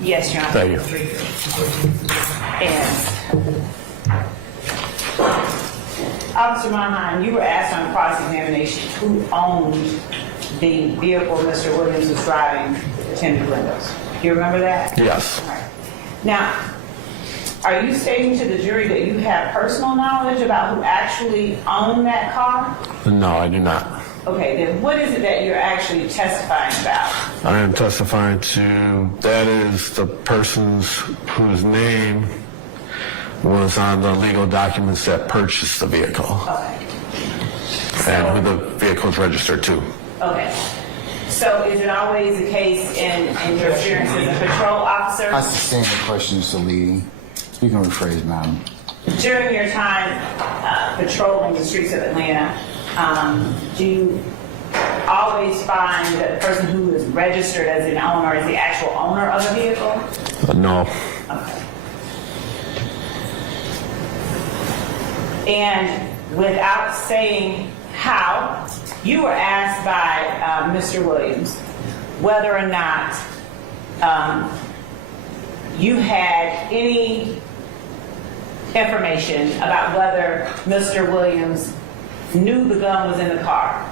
Yes, Your Honor. Thank you. And Officer Monheim, you were asked on cross-examination who owned the vehicle Mr. Williams was driving with the tinted windows. Do you remember that? Yes. All right. Now, are you stating to the jury that you have personal knowledge about who actually owned that car? No, I do not. Okay, then what is it that you're actually testifying about? I am testifying to that is the person's whose name was on the legal documents that purchased the vehicle. Okay. And who the vehicle is registered to. Okay. So is it always the case in your experience as a patrol officer? I sustain the question, Mr. Lee. You can rephrase, madam. During your time patrolling the streets of Atlanta, do you always find that the person who is registered as an owner is the actual owner of the vehicle? No. Okay. And without saying how, you were asked by Mr. Williams whether or not you had any information about whether Mr. Williams knew the gun was in the car.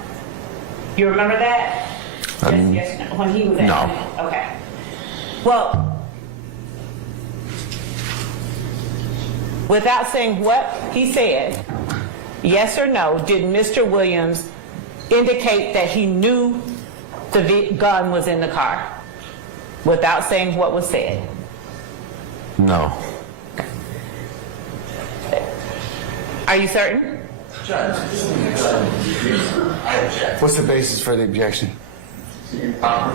You remember that? Yes, no. When he was at No. Okay. Well, without saying what he said, yes or no, did Mr. Williams indicate that he knew the gun was in the car? Without saying what was said. No. Are you certain? What's the basis for the objection? I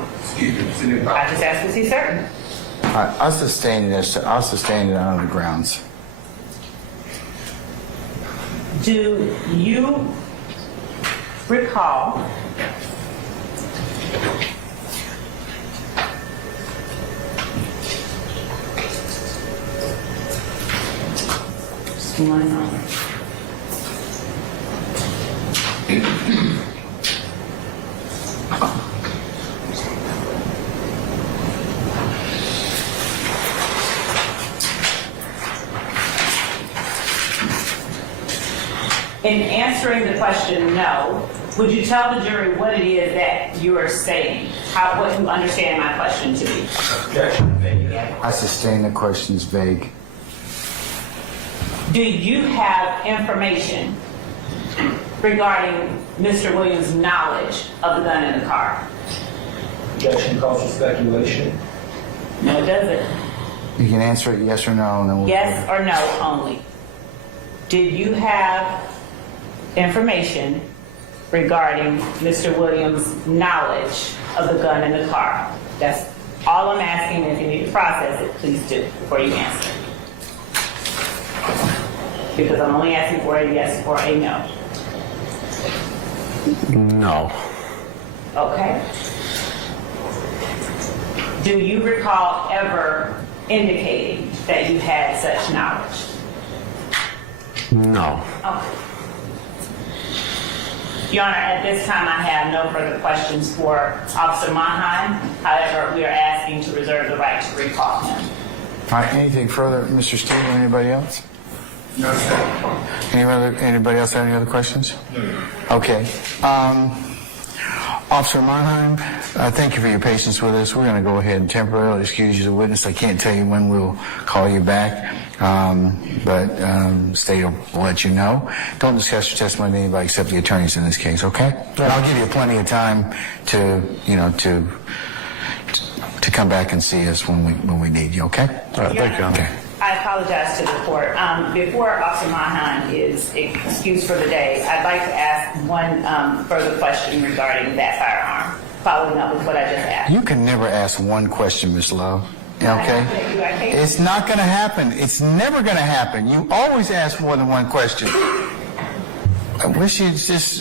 just asked, was he certain? I'll sustain this. I'll sustain it on the grounds. Do you recall what's going on? In answering the question no, would you tell the jury what it is that you are saying? What you understand my question to be? I sustain the question's vague. Do you have information regarding Mr. Williams' knowledge of the gun in the car? Objection calls for speculation. No, it doesn't. You can answer it yes or no, and then we'll... Yes or no only. Did you have information regarding Mr. Williams' knowledge of the gun in the car? That's all I'm asking. If you need to process it, please do before you answer. Because I'm only asking for a yes or a no. No. Okay. Do you recall ever indicating that you had such knowledge? No. Okay. Your Honor, at this time I have no further questions for Officer Monheim. However, we are asking to reserve the right to recall him. All right, anything further, Mr. Steve, or anybody else? No, sir. Anybody else have any other questions? No. Okay. Officer Monheim, thank you for your patience with us. We're going to go ahead and temporarily excuse you as a witness. I can't tell you when we'll call you back, but State will let you know. Don't discuss your testimony with anybody except the attorneys in this case, okay? And I'll give you plenty of time to come back and see us when we need you, okay? All right, thank you. Okay. I apologize to the court. Before Officer Monheim is excused for the day, I'd like to ask one further question regarding that firearm, following up with what I just asked. You can never ask one question, Miss Love. Okay? It's not going to happen. It's never going to happen. You always ask more than one question. I wish you'd just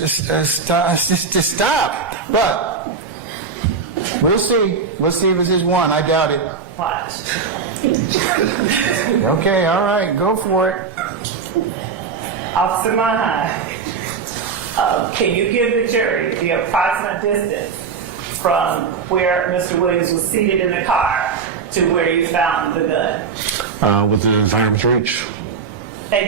stop. But we'll see. We'll see if it's just one. I doubt it. Watch. Okay, all right. Go for it. Officer Monheim, can you give the jury the approximate distance from where Mr. Williams was seated in the car to where you found the gun? Within his arm's reach.